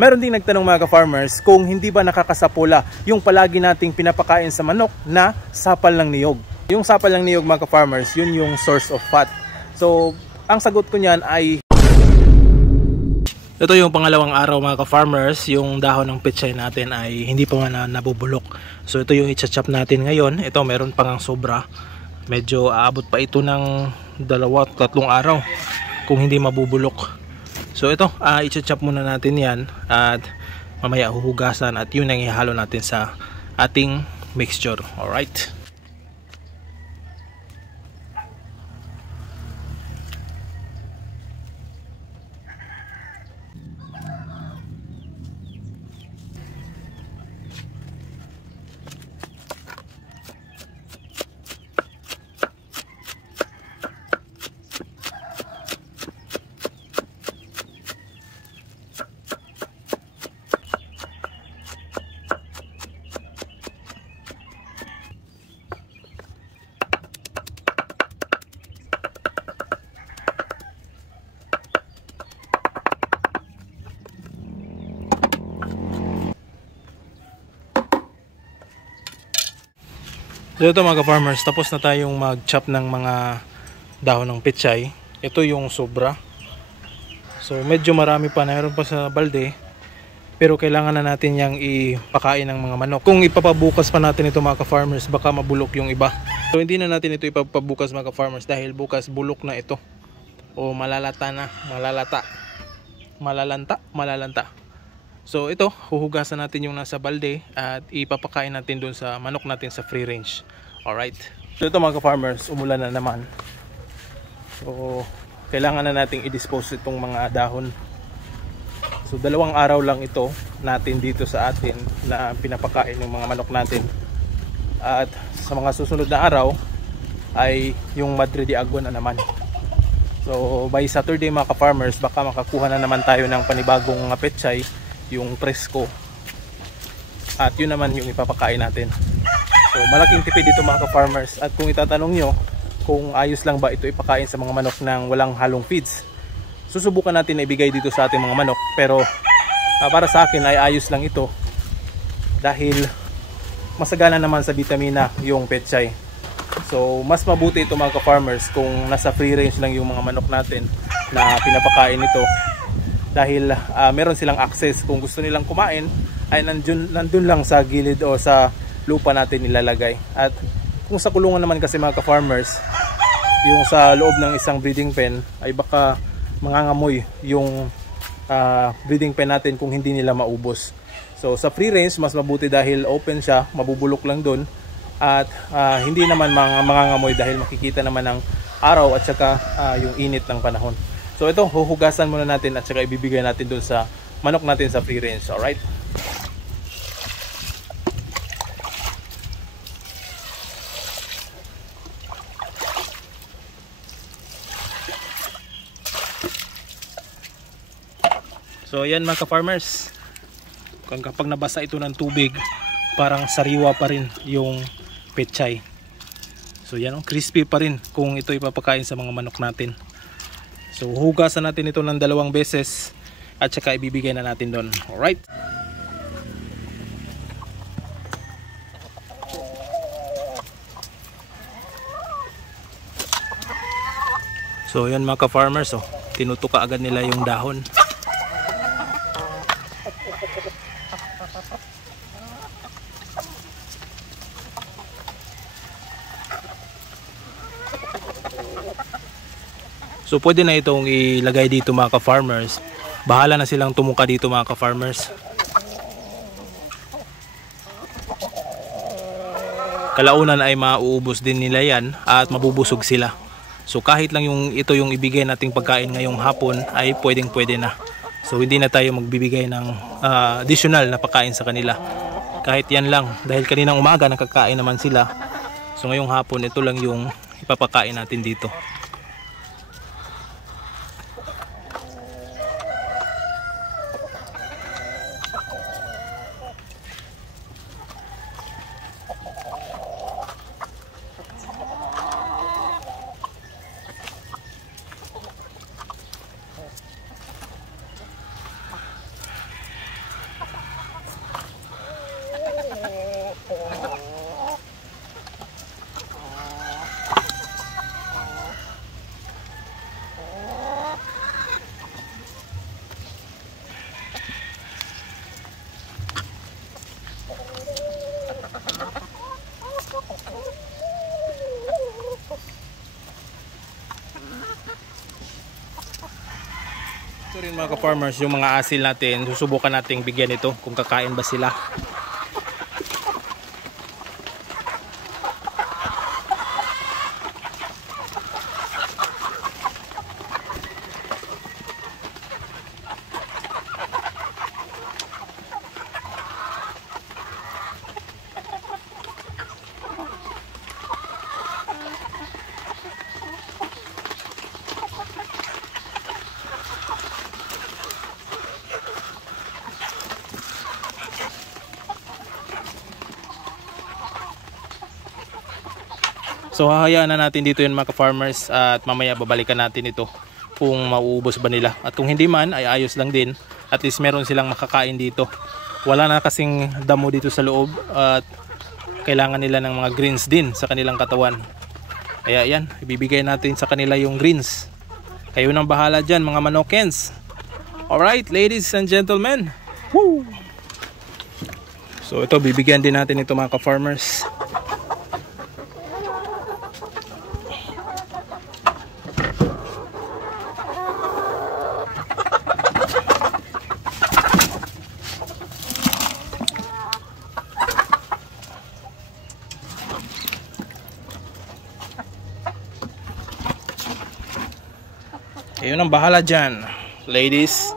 Meron ding nagtanong mga ka-farmers kung hindi ba nakakasapula yung palagi nating pinapakain sa manok na sapal ng niyog. Yung sapal ng niyog mga ka-farmers, yun yung source of fat. So, ang sagot ko niyan ay ito yung pangalawang araw mga ka-farmers, yung dahon ng pechay natin ay hindi pa man nabubulok. So ito yung i-chop natin ngayon. Ito meron pang ang sobra. Medyo aabot pa ito ng 2-3 araw kung hindi mabubulok. So ito, i-chop muna natin yan at mamaya huhugasan at yun ang ihalo natin sa ating mixture. Alright. So ito mga farmers, tapos na tayong mag-chop ng mga dahon ng pechay. Ito yung sobra. So medyo marami pa, mayroon pa sa balde. Pero kailangan na natin yang ipakain ng mga manok. Kung ipapabukas pa natin ito mga farmers, baka mabulok yung iba. So hindi na natin ito ipapabukas mga farmers dahil bukas bulok na ito. O malalata na, malalanta. So ito, huhugasan natin yung nasa balde at ipapakain natin dun sa manok natin sa free range. Alright. So ito mga farmers, umulan na naman. So kailangan na nating i-dispose itong mga dahon. So 2 araw lang ito natin dito sa atin na pinapakain yung mga manok natin. At sa mga susunod na araw ay yung Madre de Agua na naman. So by Saturday mga farmers, baka makakuha na naman tayo ng panibagong pechay, yung presko, at yun naman yung ipapakain natin. So malaking tipid dito mga ka-farmers. At kung itatanong nyo kung ayos lang ba ito ipakain sa mga manok ng walang halong feeds, susubukan natin na ibigay dito sa ating mga manok. Pero para sa akin ay ayos lang ito dahil masagana naman sa vitamina yung pechay. So mas mabuti ito mga ka-farmers kung nasa free range lang yung mga manok natin na pinapakain ito. Dahil meron silang access, kung gusto nilang kumain ay nandun lang sa gilid o sa lupa natin nilalagay. At kung sa kulungan naman kasi mga ka-farmers, yung sa loob ng isang breeding pen ay baka mangangamoy yung breeding pen natin kung hindi nila maubos. So sa free range mas mabuti dahil open siya, mabubulok lang dun, at hindi naman mangangamoy dahil makikita naman ng araw at saka yung init ng panahon. So ito, huhugasan muna natin at saka ibibigay natin doon sa manok natin sa free range. Alright? So yan mga ka-farmers, kapag nabasa ito ng tubig, parang sariwa pa rin yung pechay. So yan, crispy pa rin kung ito ipapakain sa mga manok natin. So hugasan natin ito ng 2 beses at saka ibibigay na natin doon. Alright. So yan mga ka-farmers, tinutuka agad nila yung dahon. So pwede na itong ilagay dito mga ka-farmers. Bahala na silang tumuka dito mga ka-farmers. Kalaunan ay mauubos din nila yan at mabubusog sila. So kahit lang ito yung ibigay nating pagkain ngayong hapon ay pwede na. So hindi na tayo magbibigay ng additional na pagkain sa kanila. Kahit yan lang, dahil kaninang umaga nakakain naman sila. So ngayong hapon ito lang yung ipapakain natin dito. mga ka-farmers, yung mga asil natin, susubukan nating bigyan ito kung kakain ba sila. So hahayaan na natin dito yun mga ka-farmers, at mamaya babalikan natin ito kung mauubos ba nila. At kung hindi man ay ayos lang din, at least meron silang makakain dito. Wala na kasing damo dito sa loob at kailangan nila ng mga greens din sa kanilang katawan. Kaya yan, ibibigay natin sa kanila yung greens. Kayo nang bahala dyan mga manokens. Alright ladies and gentlemen. Woo! So ito, bibigyan din natin ito mga ka-farmers. Kayo nang bahala dyan, ladies.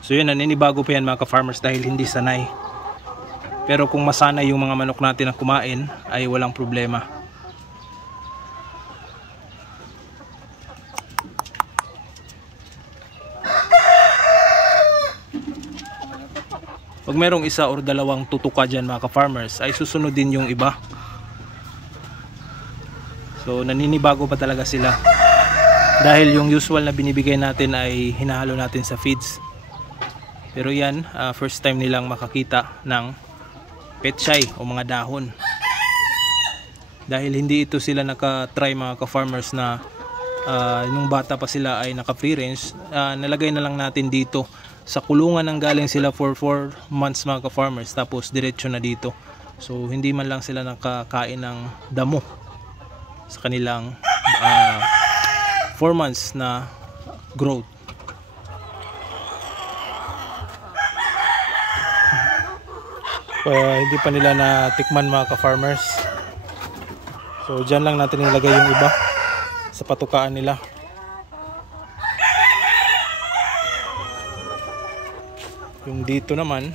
So yun, naninibago pa yan mga ka-farmers dahil hindi sanay. Pero kung masanay yung mga manok natin na kumain, ay walang problema. Pag merong isa or dalawang tutuka dyan mga ka-farmers, ay susunod din yung iba. So naninibago pa talaga sila. Dahil yung usual na binibigay natin ay hinahalo natin sa feeds. Pero yan, first time nilang makakita ng pechay o mga dahon. Dahil hindi ito sila naka-try mga ka-farmers na nung bata pa sila ay naka-free range, nalagay na lang natin dito sa kulungan ng galing sila for 4 months mga ka-farmers, tapos diretso na dito. So hindi man lang sila nakakain ng damo sa kanilang 4 months na growth. Hindi pa nila natikman mga ka-farmers. So dyan lang natin nilagay yung iba sa patukaan nila. Yung dito naman,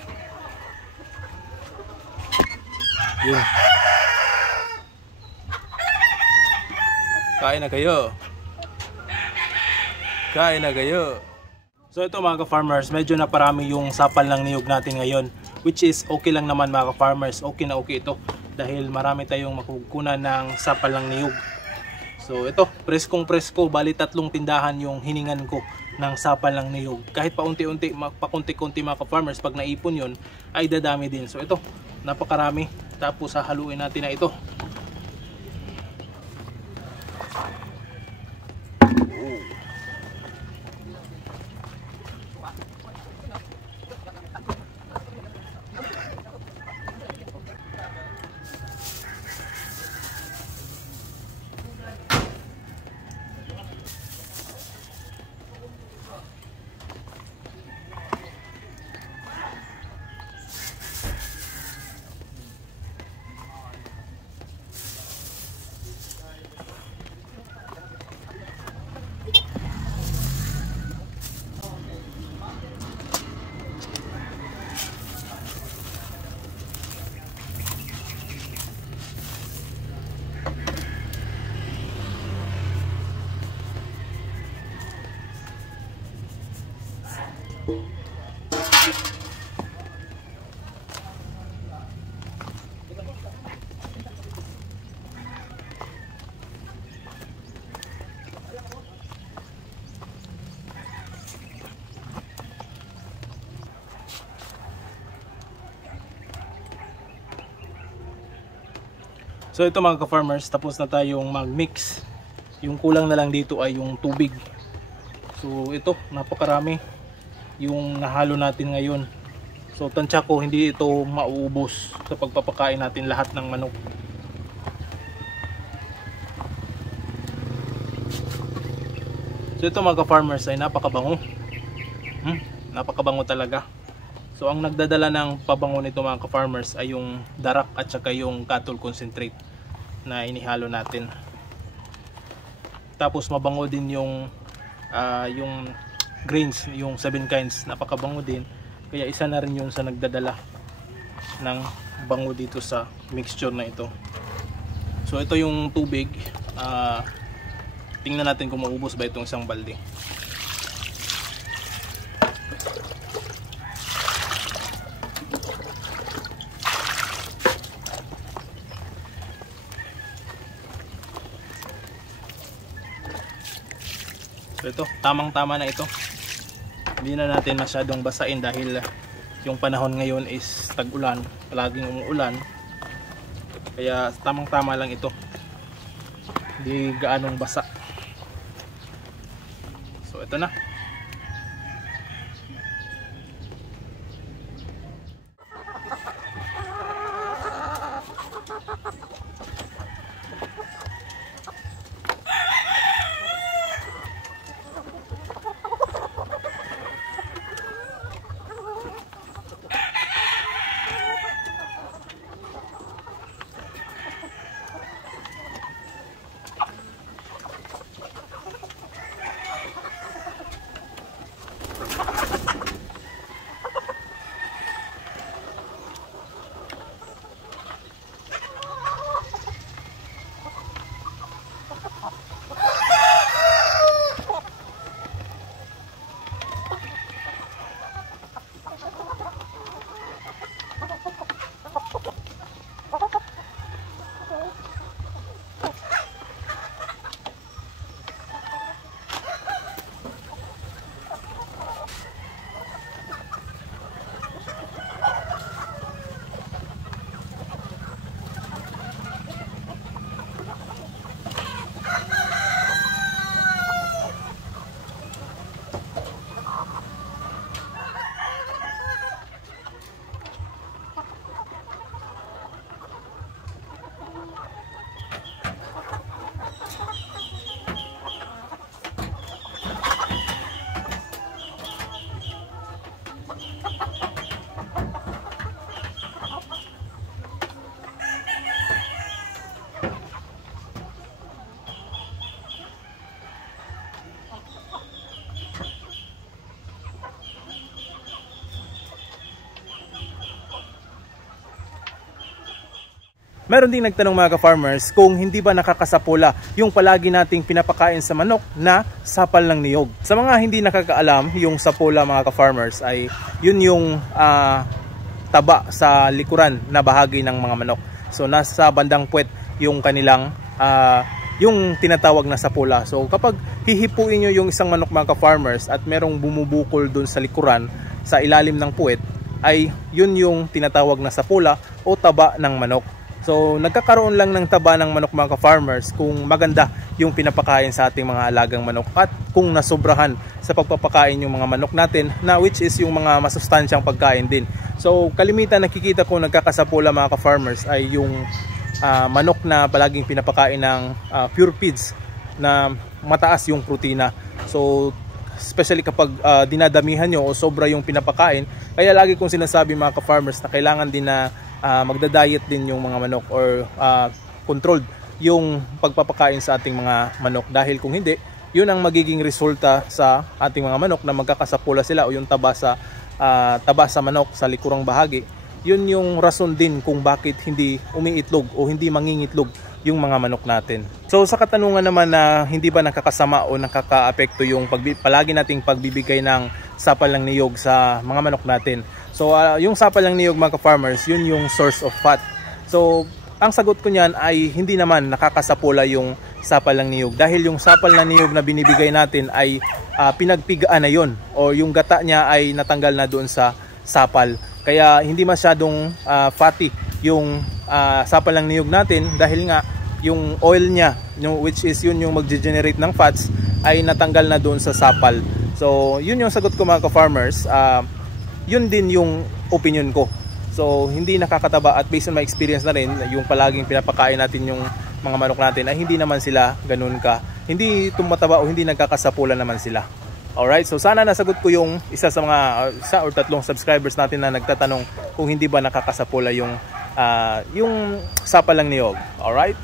yun. Kain na kayo. Kain na kayo. So ito mga ka-farmers, medyo naparami yung sapal ng niyog natin ngayon, which is okay lang naman mga ka-farmers. Okay na okay ito dahil marami tayong makukunan ng sapal ng niyog. So ito, preskong presko, bali 3 tindahan yung hiningan ko ng sapal ng niyog. Kahit paunti-unti, pakunti-kunti mga ka-farmers, pag naipon yun ay dadami din. So ito, napakarami. Tapos hahaluin natin na ito. So ito mga ka-farmers, tapos na tayong mag-mix. Yung kulang na lang dito ay yung tubig. So ito, napakarami yung nahalo natin ngayon. So tansya ko hindi ito mauubos sa pagpapakain natin lahat ng manok. So ito mga ka-farmers ay napakabango. Napakabango talaga. So ang nagdadala ng pabango nito mga ka-farmers ay yung darak at saka yung cattle concentrate na inihalo natin. Tapos mabango din yung grains, yung 7 kinds, napakabango din. Kaya isa na rin yun sa nagdadala ng bango dito sa mixture na ito. So ito yung tubig. Tingnan natin kung maubos ba itong isang balde. So ito, tamang-tama na ito. Hindi na natin masyadong basain dahil yung panahon ngayon is tag-ulan, palaging umuulan. Kaya tamang-tama lang ito. Hindi gaanong basa. So ito na. Meron ding nagtanong mga ka-farmers kung hindi ba nakakasapula yung palagi nating pinapakain sa manok na sapal ng niyog. Sa mga hindi nakakaalam, yung sapula mga ka-farmers ay yun yung taba sa likuran na bahagi ng mga manok. So nasa bandang puwet yung kanilang yung tinatawag na sapula. So kapag hihipuin nyo yung isang manok mga ka-farmers at merong bumubukol dun sa likuran sa ilalim ng puwet, ay yun yung tinatawag na sapula o taba ng manok. So nagkakaroon lang ng taba ng manok mga ka-farmers kung maganda yung pinapakain sa ating mga alagang manok at kung nasobrahan sa pagpapakain yung mga manok natin na which is yung mga masustansyang pagkain din. So kalimitan nakikita ko nagkakasapula mga ka-farmers ay yung manok na palaging pinapakain ng pure feeds na mataas yung protina. So especially kapag dinadamihan nyo o sobra yung pinapakain, kaya lagi kong sinasabi mga ka-farmers na kailangan din na magda-diet din yung mga manok or controlled yung pagpapakain sa ating mga manok, dahil kung hindi, yun ang magiging resulta sa ating mga manok na magkakasapula sila o yung taba sa manok sa likurang bahagi. Yun yung rason din kung bakit hindi umiitlog o hindi mangingitlog yung mga manok natin. So sa katanungan naman na hindi ba nakakasama o nakakaapekto yung palagi nating pagbibigay ng sapal ng niyog sa mga manok natin. So yung sapal ng niyog mga ka-farmers, yun yung source of fat. So ang sagot ko niyan ay hindi naman nakakasapula yung sapal ng niyog, dahil yung sapal ng niyog na binibigay natin ay pinagpigaan na yun, o yung gata niya ay natanggal na doon sa sapal. Kaya hindi masyadong fatty yung sapal ng niyog natin, dahil nga yung oil niya, which is yun yung mag-generate ng fats, ay natanggal na doon sa sapal. So yun yung sagot ko mga ka-farmers. Yun din yung opinion ko. So hindi nakakataba, at based on my experience na rin, yung palaging pinapakain natin yung mga manok natin ay hindi naman sila ganun ka hindi tumataba o hindi nagkakasapulan naman sila. Alright, so sana nasagot ko yung isa sa mga isa or tatlong subscribers natin na nagtatanong kung hindi ba nakakasapula yung sapalang niyog. Alright?